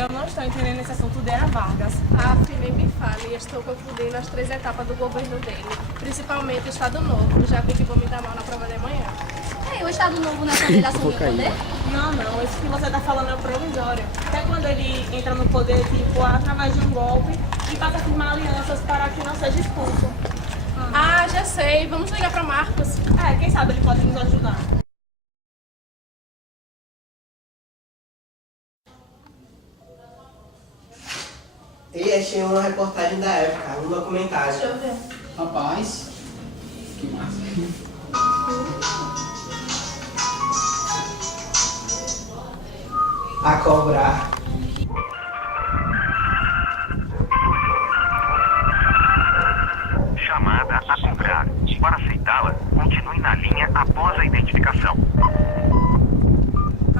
eu não estou entendendo esse assunto de Era Vargas. Nem me fale, estou concluindo as 3 etapas do governo dele, principalmente o Estado Novo. Já vi que vou me dar mal na prova de amanhã. O Estado Novo não é quando ele assumiu o poder? Não, esse que você está falando é o provisório. Até quando ele entra no poder, tipo, através de um golpe e passa a firmar alianças para que não seja expulso. Já sei. Vamos ligar para Marcos. Quem sabe ele pode nos ajudar. E achei uma reportagem da época, um documentário. Deixa eu ver. Rapaz, que massa. A cobrar. Chamada a cobrar. Para aceitá-la, continue na linha após a identificação.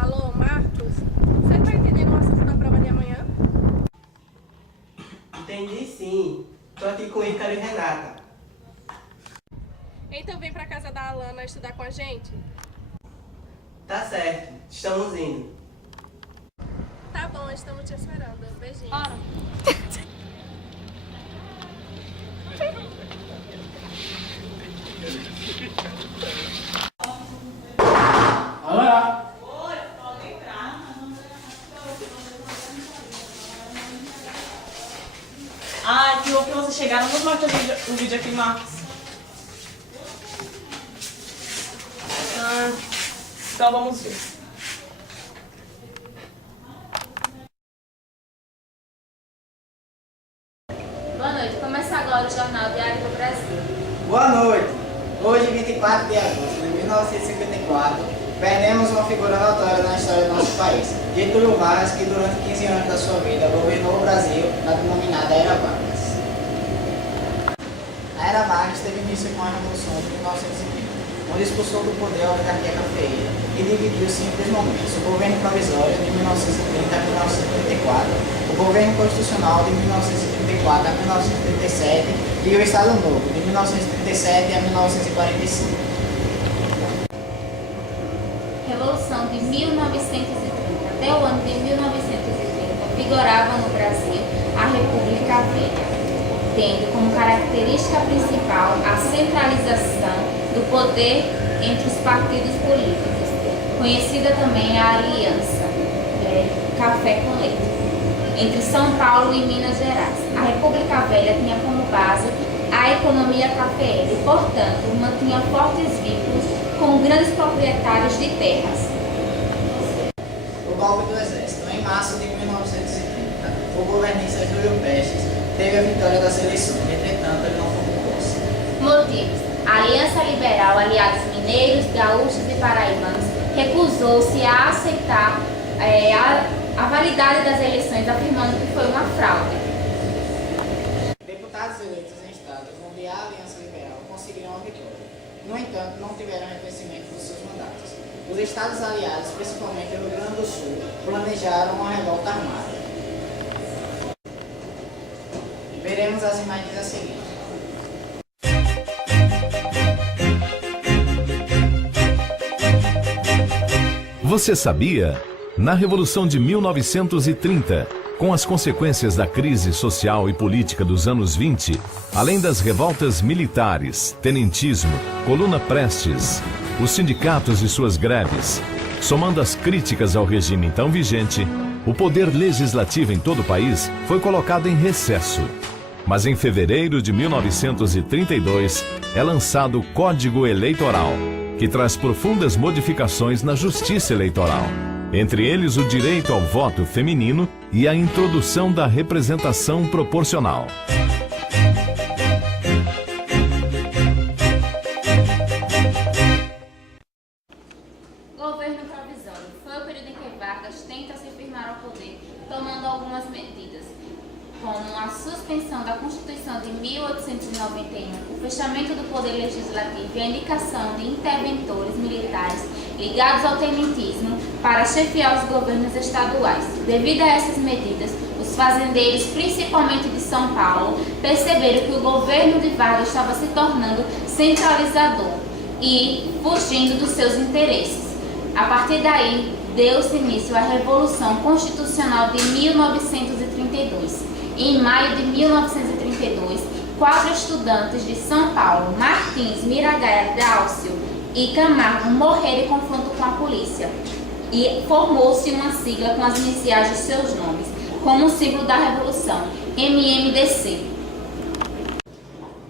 Alô, Marcos? Você está entendendo o assunto da prova de amanhã? Entendi sim. Tô aqui com o Ícaro e Renata. Então vem para casa da Alana estudar com a gente? Tá certo, estamos indo. Tá bom, estamos te esperando. Beijinhos. Ora. Olá! Que bom que vocês chegaram. Vamos mostrar o vídeo aqui, Marcos. Então vamos ver. Boa noite. Começa agora o Jornal Diário do Brasil. Boa noite. Hoje, 24 de agosto de 1954, perdemos uma figura notória na história do nosso país. Getúlio Vargas, que durante 15 anos da sua vida governou o Brasil na denominada Era Vargas. A Era Vargas teve início com a Revolução de 1930, onde expulsou do poder a oligarquia cafeeira e dividiu-se em 3 momentos: o governo provisório de 1930 a 1934, o governo constitucional de 1934 a 1937 e o Estado Novo de 1937 a 1945. Revolução de 1930 até o ano de 1930 vigorava no Brasil a República Velha, tendo como característica principal a centralização do poder entre os partidos políticos, conhecida também a aliança Café com Leite, entre São Paulo e Minas Gerais. A República Velha tinha como base a economia cafeeira e, portanto, mantinha fortes vínculos com grandes proprietários de terras. O golpe do Exército. Em março de 1930, o governista Júlio Prestes teve a vitória das eleições, entretanto, ele não formou posse. Motivos: a Aliança Liberal, aliados mineiros, gaúchos e paraibanos, recusou-se a aceitar a validade das eleições, afirmando que foi uma fraude. Deputados eleitos em estados onde a Aliança Liberal conseguiram a vitória. No entanto, não tiveram reconhecimento dos seus mandatos. Os estados aliados, principalmente o Rio Grande do Sul, planejaram uma revolta armada. Veremos as imagens a seguir. Você sabia? Na Revolução de 1930, com as consequências da crise social e política dos anos 20, além das revoltas militares, tenentismo, Coluna Prestes, os sindicatos e suas greves, somando as críticas ao regime então vigente, o poder legislativo em todo o país foi colocado em recesso. Mas em fevereiro de 1932 é lançado o Código Eleitoral, que traz profundas modificações na justiça eleitoral. Entre eles o direito ao voto feminino e a introdução da representação proporcional. Governo provisório. Foi o período em que Vargas tenta se firmar ao poder, tomando algumas medidas, como a suspensão da Constituição de 1891, o fechamento do poder legislativo e a indicação de interventores militares ligados ao tenentismo para chefiar os governos estaduais. Devido a essas medidas, os fazendeiros, principalmente de São Paulo, perceberam que o governo de Vargas estava se tornando centralizador e fugindo dos seus interesses. A partir daí, deu-se início à Revolução Constitucional de 1932. Em maio de 1932, 4 estudantes de São Paulo, Martins, Miragaia, Dáucio e Camargo, morreram em confronto com a polícia. E formou-se uma sigla com as iniciais de seus nomes, como símbolo da Revolução, MMDC.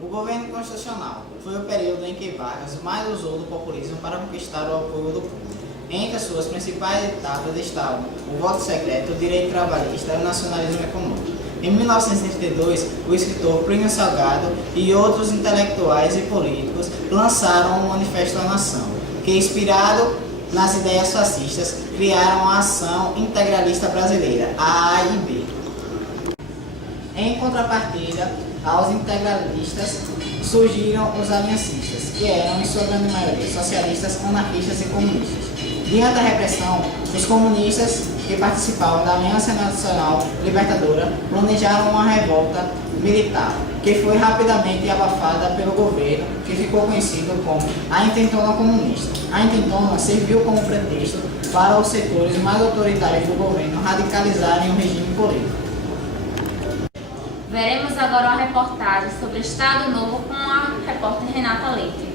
O governo constitucional foi o período em que Vargas mais usou do populismo para conquistar o apoio do povo. Entre as suas principais etapas estavam o voto secreto, o direito trabalhista e o nacionalismo econômico. Em 1932, o escritor Plínio Salgado e outros intelectuais e políticos lançaram o Manifesto da Nação, que, inspirado nas ideias fascistas, criaram a Ação Integralista Brasileira, a AIB. Em contrapartida aos integralistas, surgiram os aliancistas, que eram, em sua grande maioria, socialistas, anarquistas e comunistas. Diante da repressão, os comunistas que participavam da Aliança Nacional Libertadora planejaram uma revolta militar, que foi rapidamente abafada pelo governo, que ficou conhecido como a Intentona Comunista. A Intentona serviu como pretexto para os setores mais autoritários do governo radicalizarem o regime político. Veremos agora uma reportagem sobre Estado Novo com a repórter Renata Leite.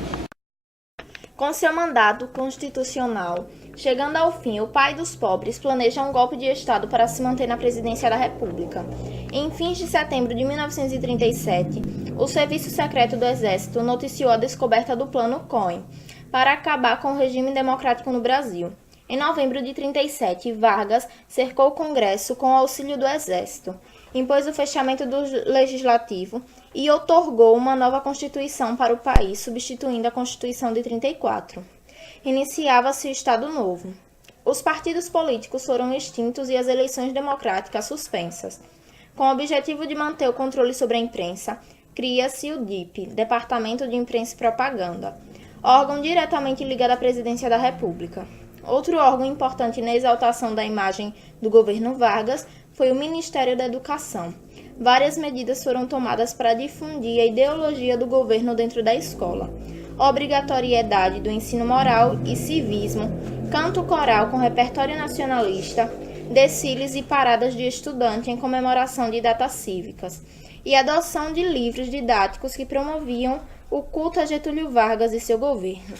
Com seu mandato constitucional chegando ao fim, o pai dos pobres planeja um golpe de Estado para se manter na presidência da República. Em fins de setembro de 1937, o Serviço Secreto do Exército noticiou a descoberta do Plano Cohen para acabar com o regime democrático no Brasil. Em novembro de 1937, Vargas cercou o Congresso com o auxílio do Exército, impôs o fechamento do Legislativo e outorgou uma nova Constituição para o país, substituindo a Constituição de 1934. Iniciava-se o Estado Novo. Os partidos políticos foram extintos e as eleições democráticas suspensas. Com o objetivo de manter o controle sobre a imprensa, cria-se o DIP, Departamento de Imprensa e Propaganda, órgão diretamente ligado à Presidência da República. Outro órgão importante na exaltação da imagem do governo Vargas foi o Ministério da Educação. Várias medidas foram tomadas para difundir a ideologia do governo dentro da escola. Obrigatoriedade do ensino moral e civismo, canto coral com repertório nacionalista, desfiles e paradas de estudante em comemoração de datas cívicas, e adoção de livros didáticos que promoviam o culto a Getúlio Vargas e seu governo.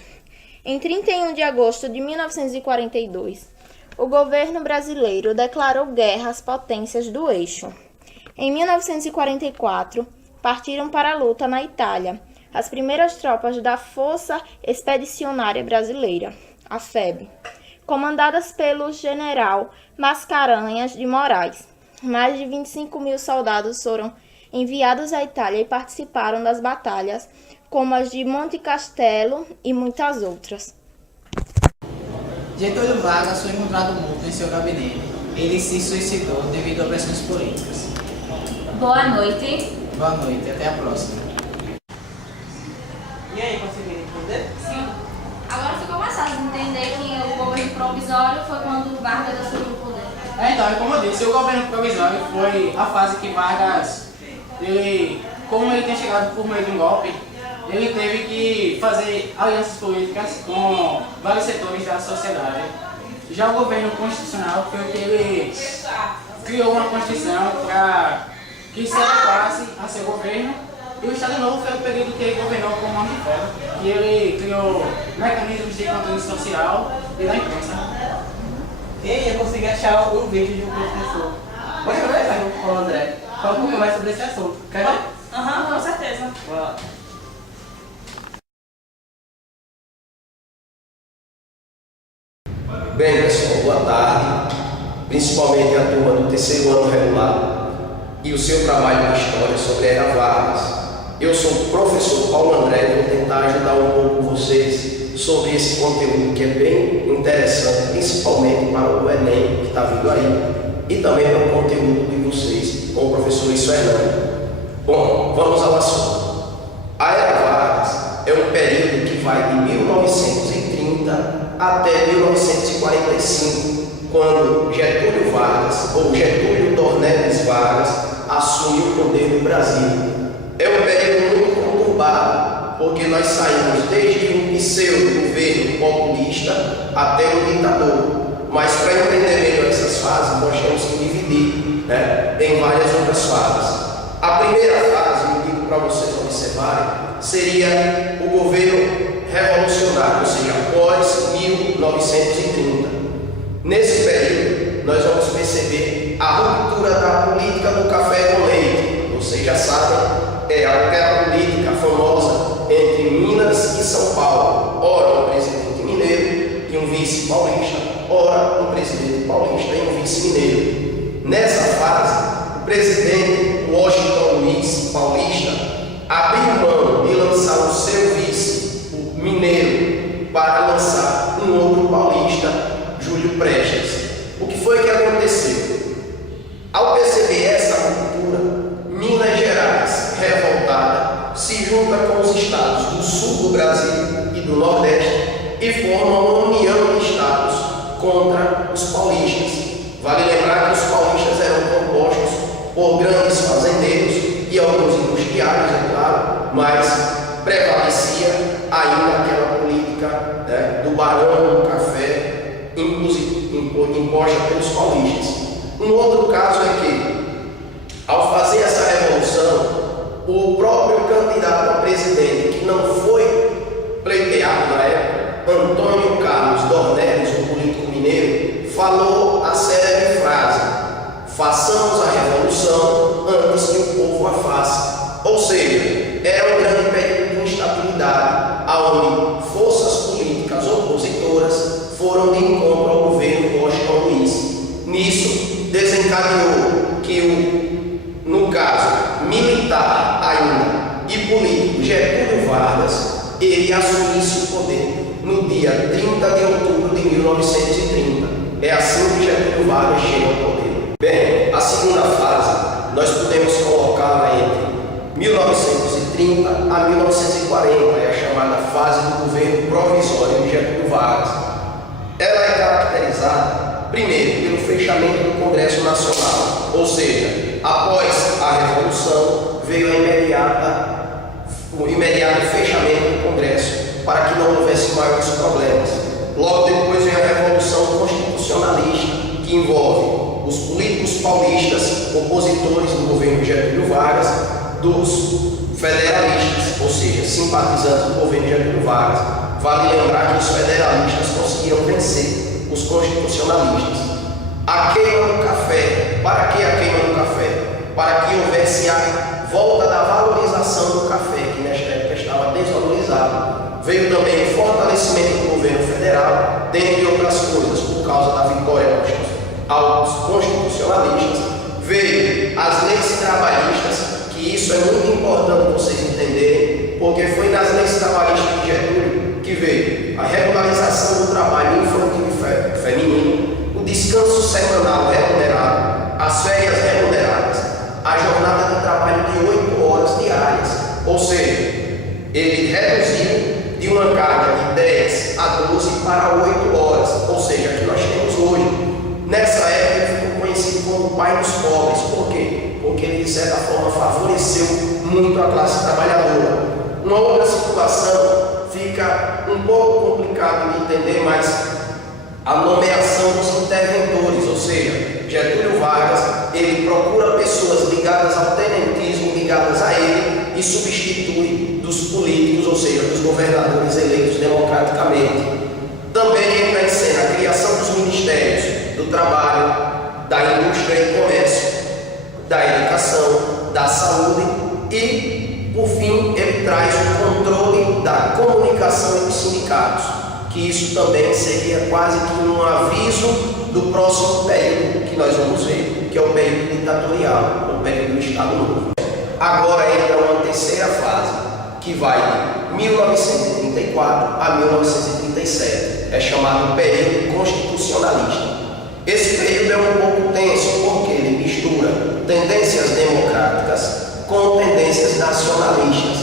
Em 31 de agosto de 1942, o governo brasileiro declarou guerra às potências do eixo. Em 1944, partiram para a luta na Itália as primeiras tropas da Força Expedicionária Brasileira, a FEB, comandadas pelo general Mascarenhas de Moraes. Mais de 25 mil soldados foram enviados à Itália e participaram das batalhas, como as de Monte Castelo e muitas outras. Getúlio Vargas foi encontrado morto em seu gabinete. Ele se suicidou devido a pressões políticas. Boa noite. Boa noite, até a próxima. E aí, conseguiram entender? Sim. Agora ficou mais fácil de entender que o governo provisório foi quando Vargas assumiu o poder. Então, como eu disse, o governo provisório foi a fase que Vargas, como ele tinha chegado por meio de um golpe, ele teve que fazer alianças políticas com vários setores da sociedade. Já o governo constitucional foi o que ele criou uma constituição para que se adequasse a seu governo. E o Estado Novo foi o período que ele governou como mão de ferro, que ele criou mecanismos de controle social e da imprensa. E aí, eu consegui achar um vídeo de um professor. Pode conversar com o André. Fala um pouco mais sobre esse assunto. Quer ver? Aham, com certeza. Vai lá. Bem, pessoal, boa tarde. Principalmente a turma do terceiro ano regular e o seu trabalho de história sobre a Era Vargas. Eu sou o professor Paulo André e vou tentar ajudar um pouco vocês sobre esse conteúdo que é bem interessante, principalmente para o Enem que está vindo aí, e também para o conteúdo de vocês com o professor Luiz Fernando. Bom, vamos ao assunto. A Era Vargas é um período que vai de 1930 até 1945, quando Getúlio Vargas, ou Getúlio Dornelles Vargas, assume o poder no Brasil. É um período muito conturbado, porque nós saímos desde um pseudo-governo populista até um ditador, mas para entender melhor essas fases, nós temos que dividir, né, em várias outras fases. A primeira fase, eu digo para vocês observarem, seria o governo revolucionário, ou seja, após 1930. Nesse período, nós vamos perceber a ruptura da política do café com leite. Vocês já sabem, é aquela política famosa entre Minas e São Paulo. Ora um presidente mineiro e um vice paulista, ora um presidente paulista e um vice mineiro. Nessa fase, o presidente Washington Luiz Paulista abriu mão de lançar o seu vice, o mineiro, para lançar um outro paulista, Júlio Prestes. O que foi que aconteceu? Ao perceber essa ruptura, Minas Gerais, revoltada, se junta com os estados do sul do Brasil e do Nordeste e forma uma união de estados contra os paulistas. Vale lembrar que os paulistas eram compostos por grandes fazendeiros e alguns industriários, é claro, mas prevalecia ainda aquela política, né, do barão do café imposta pelos paulistas. Um outro caso é que, ao fazer essa revolução, o próprio candidato a presidente, que não foi pleiteado na época, Antônio Carlos Dornelles, um político mineiro, falou a célebre frase: façamos a revolução antes que o povo a faça. Ou seja, era um grande período de instabilidade, onde forças políticas opositoras foram de encontro ao governo Washington Luiz. Nisso, desencadeou que no caso militar ainda e político Getúlio Vargas, ele assumisse o poder no dia 30 de outubro de 1930. É assim que Getúlio Vargas chega ao poder. Bem, a segunda fase nós podemos colocá-la entre 1930 a 1940, é a chamada fase do governo provisório de Getúlio Vargas. Ela é caracterizada, primeiro, pelo fechamento do Congresso Nacional, ou seja, após a Revolução veio o imediato fechamento do Congresso para que não houvesse maiores problemas. Logo depois vem a Revolução Constitucionalista, que envolve os políticos paulistas, opositores do governo de Getúlio Vargas, dos federalistas, ou seja, simpatizantes do governo de Getúlio Vargas. Vale lembrar que os federalistas conseguiram vencer os constitucionalistas. A queima do café. Para que a queima do café? Para que houvesse a volta da valorização do café, que nesta época estava desvalorizado. Veio também o fortalecimento do governo federal, dentre outras coisas, por causa da vitória aos constitucionalistas. Veio as leis trabalhistas, que isso é muito importante vocês entenderem, porque foi nas leis trabalhistas de Getúlio que veio a regularização do trabalho infantil e feminino, o descanso semanal remunerado, as férias remuneradas, a jornada de trabalho de 8 horas diárias, ou seja, ele reduziu de uma carga de 10 a 12 para 8 horas, ou seja, que nós temos hoje. Nessa época ele ficou conhecido como o pai dos pobres. Por quê? Porque ele de certa forma favoreceu muito a classe trabalhadora. Uma outra situação fica um pouco complicado de entender, mas a nomeação dos interventores, ou seja, Getúlio Vargas, ele procura pessoas ligadas ao tenentismo, ligadas a ele, e substitui dos políticos, ou seja, dos governadores eleitos democraticamente. Também entra em cena a criação dos ministérios do trabalho, da indústria e comércio, da educação, da saúde e, por fim, ele traz o controle da comunicação e dos sindicatos, que isso também seria quase que um aviso do próximo período que nós vamos ver, que é o período ditatorial, o período do Estado Novo. Agora entra uma terceira fase, que vai de 1934 a 1937, é chamado período constitucionalista. Esse período é um pouco tenso, porque ele mistura tendências democráticas com tendências nacionalistas.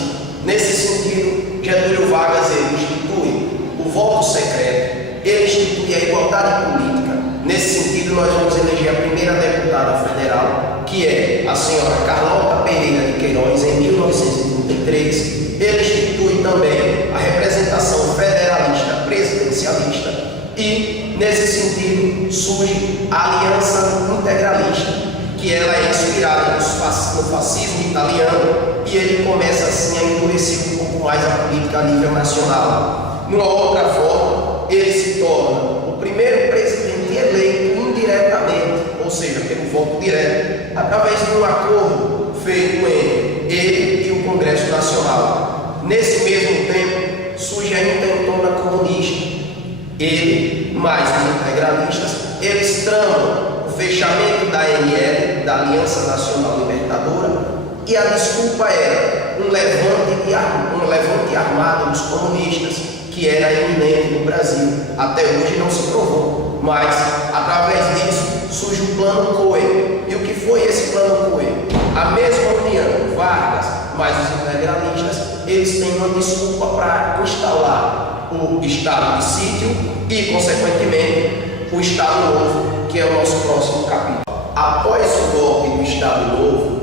Nesse sentido, Getúlio Vargas ele institui o voto secreto, ele institui a igualdade política. Nesse sentido, nós vamos eleger a primeira deputada federal, que é a senhora Carlota Pereira de Queiroz, em 1933. Ele institui também a representação federalista presidencialista. E, nesse sentido, surge a Aliança Integralista, que ela é inspirada no fascismo italiano, e ele começa assim a endurecer um pouco mais a política a nível nacional. De uma outra forma, ele se torna o primeiro presidente eleito indiretamente, ou seja, pelo voto direto, através de um acordo feito entre ele e o Congresso Nacional. Nesse mesmo tempo, surge a intentona comunista. Ele, mais os integralistas, eles tramam o fechamento da ANL, da Aliança Nacional Libertadora, e a desculpa era um levante armado dos comunistas, que era iminente no Brasil. Até hoje não se provou, mas através disso surge o Plano Coelho. E o que foi esse Plano Coelho? A mesma união, Vargas mais os integralistas, eles têm uma desculpa para instalar o estado de sítio e, consequentemente, o Estado Novo, que é o nosso próximo capítulo. Após o golpe do Estado Novo,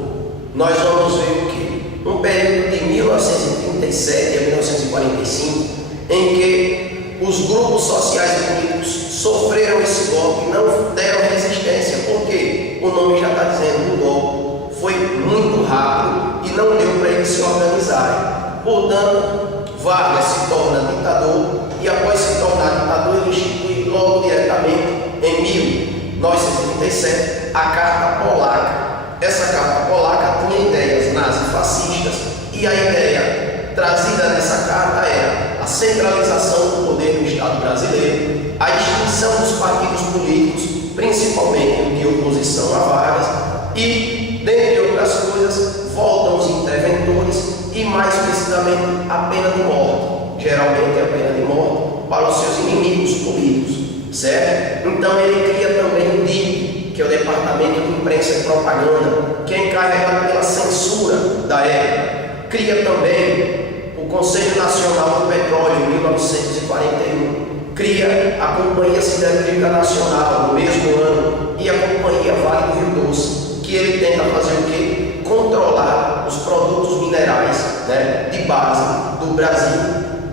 nós vamos ver o quê? Um período de 1937 a 1945, em que os grupos sociais e políticos sofreram esse golpe e não deram resistência, porque o nome já está dizendo, o golpe foi muito rápido e não deu para eles se organizarem. Portanto, Vargas se torna ditador e, após se tornar ditador, ele institui logo diretamente, em 1937, a Carta Polaca. Essa Carta Polaca tinha ideias nazifascistas e a ideia trazida nessa carta era a centralização do poder do Estado brasileiro, a extinção dos partidos políticos, principalmente de oposição a Vargas, e, dentre outras coisas, voltam os interventores e, mais precisamente, a pena de morte, geralmente a pena de morte para os seus inimigos políticos, certo? Então ele cria também o DIP, que é o Departamento de Imprensa e Propaganda, que é encarregado pela censura da época. Cria também o Conselho Nacional do Petróleo, em 1941. Cria a Companhia Siderúrgica Nacional, no mesmo ano, e a Companhia Vale do Rio Doce, que ele tenta fazer o quê? Controlar os produtos minerais, né, de base do Brasil,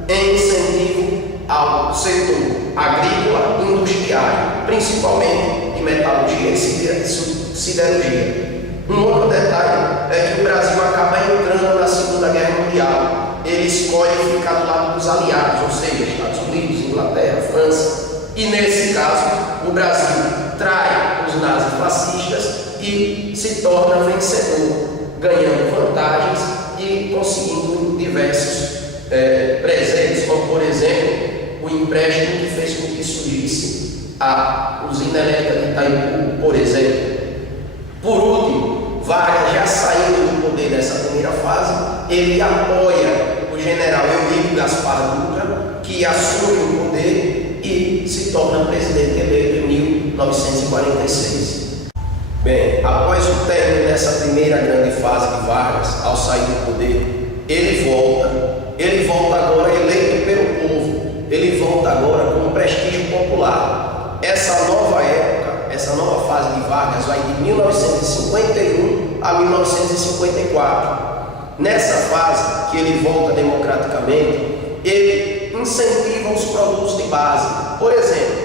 em incentivo ao setor agrícola e industrial, principalmente de metalurgia e siderurgia. Um outro detalhe é que o Brasil acaba entrando na Segunda Guerra Mundial. Ele escolhe ficar do lado dos aliados, ou seja, Estados Unidos, Inglaterra, França. E nesse caso, o Brasil trai os nazifascistas e se torna vencedor, ganhando vantagens e conseguindo diversos presentes, como por exemplo o empréstimo que fez com que surgisse a usina elétrica de Itaipu, por exemplo. Por último, Vargas, já saindo do poder nessa primeira fase, ele apoia o general Eulípio Gaspar Dutra, que assume o poder e se torna presidente eleito em 1946. Bem, após o término dessa primeira grande fase de Vargas, ao sair do poder, ele volta agora eleito pelo povo, ele volta agora com um prestígio popular. Essa nova época, essa nova fase de Vargas vai de 1951 a 1954. Nessa fase que ele volta democraticamente, ele incentiva os produtos de base. Por exemplo,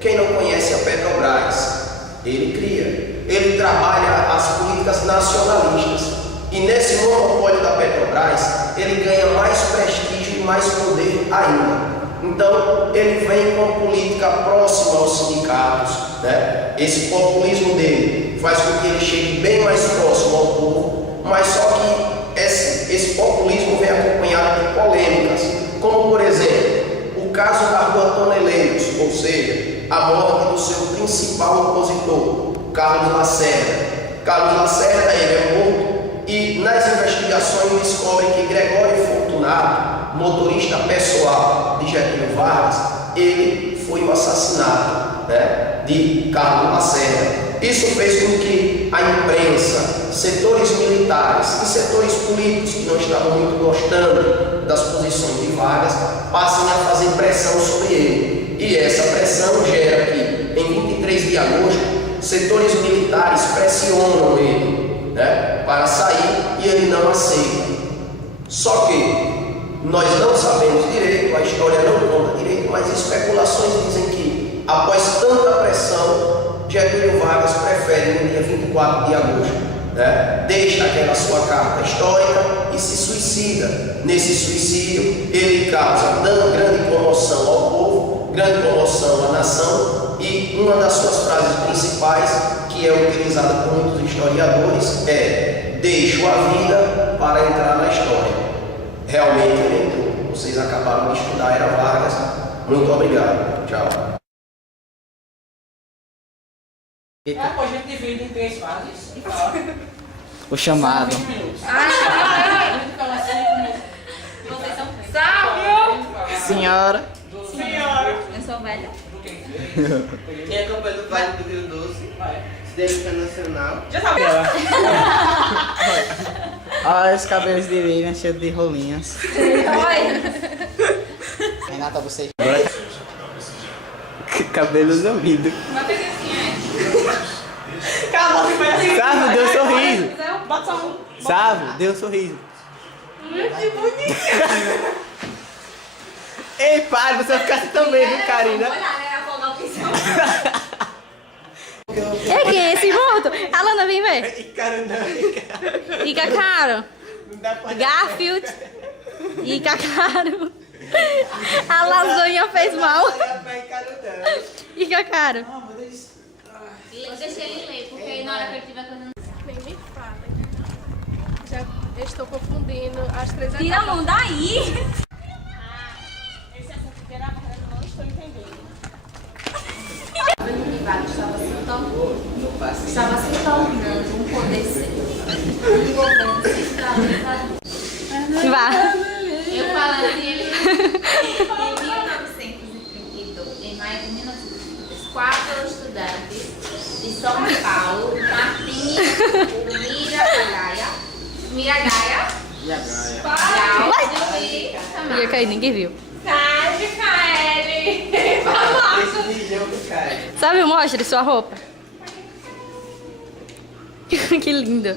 quem não conhece a Petrobras, ele cria, ele trabalha as políticas nacionalistas. E nesse monopólio da Petrobras, ele ganha mais prestígio e mais poder ainda. Então, ele vem com uma política próxima aos sindicatos, né? Esse populismo dele faz com que ele chegue bem mais próximo ao povo, mas só que esse populismo vem acompanhado de polêmicas, como por exemplo, o caso da Rua Toneleiros, ou seja, a morte do seu principal opositor, Carlos Lacerda. Carlos Lacerda, ele é morto e nas investigações descobrem que Gregório Fortunato, motorista pessoal de Getúlio Vargas, ele foi o assassinato, né, de Carlos Lacerda. Isso fez com que a imprensa, setores militares e setores políticos que não estavam muito gostando das posições de Vargas passem a fazer pressão sobre ele. E essa pressão gera que, em 23 de agosto, setores militares pressionam ele, né, para sair e ele não aceita. Só que nós não sabemos direito, a história não conta direito, mas especulações dizem que Após tanta pressão, Getúlio Vargas prefere, no dia 24 de agosto, né, deixa aquela sua carta histórica e se suicida. Nesse suicídio, ele causa grande comoção ao povo, grande comoção à nação, e uma das suas frases principais, que é utilizada por muitos historiadores, é: deixo a vida para entrar na história. Realmente ele entrou. Vocês acabaram de estudar Era Vargas. Muito obrigado. Tchau. A gente divide em 3 fases e fala. O chamado. Senhora. Eu sou velha. Quem é campanha do Vale do Rio Doce? Cidadania Nacional. Já sabe. Olha os cabelos de Lilian cheios de rolinhas. Renata, você. Cabelos ouvidos. Calma, você vai assim. Sávio, deu sorriso. Bota só um. Sávio, deu sorriso. Que bonito. Ei, para, você vai ficar assim também, viu, Karina? É quem é esse morto? Alana, vem ver. Ica Caro. Garfield. Ica Caro. A lasanha fez mal. Ica Caro. Deixa ele ler, porque aí na hora que eu tiver coisa. Nem me falem. Já estou confundindo as 3 etapas. Tira a mão daí! Esse assunto que era verdade, eu não estou entendendo. Estava se tornando um poder um governo centralizador. Vá. Eu falando dele em 1932, em maio de 1932, 4 estudantes de São Paulo, Martim Miragaia, Cláudio e Ia cair, ninguém viu. Cádio KL. Sabe, mostre sua roupa. Que lindo.